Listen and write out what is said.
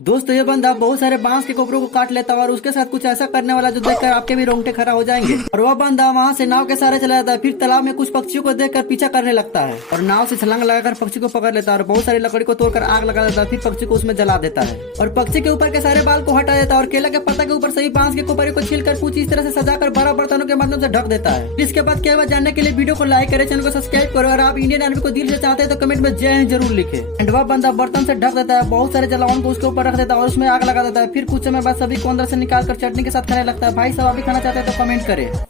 दोस्तों ये बंदा बहुत सारे बांस के कोपरों को काट लेता है और उसके साथ कुछ ऐसा करने वाला जो देखकर आपके भी रोंगटे खड़ा हो जाएंगे। और वह बंदा वहां से नाव के सहारे चला जाता है, फिर तालाब में कुछ पक्षियों को देखकर पीछा करने लगता है और नाव से छलांग लगाकर पक्षी को पकड़ लेता है और बहुत सारी लकड़ी को तोड़कर आग लगा देता है, फिर पक्षी को उसमें जला देता है और पक्षी के ऊपर के सारे बाल को हटा देता है और केला के पत्ता के ऊपर सही बांस के कोपरे को छीलकर पूछ इस तरह से सजाकर बड़ा बर्तनों के माध्यम से ढक देता है। इसके बाद क्या हुआ जानने के लिए वीडियो को लाइक करें, चैनल को सब्सक्राइब करो और आप इंडियन आर्मी को दिल से चाहते हैं तो कमेंट में जय हिंद जरूर लिखे। एंड वह बंदा बर्तन से ढक देता है, बहुत सारे जलावन को उसके ऊपर रख देता है और उसमें आग लगा देता है। फिर कुछ समय बाद सभी को अंदर से निकाल कर चटनी के साथ खाने लगता है। भाई साहब आप भी खाना चाहते हैं तो कमेंट करें।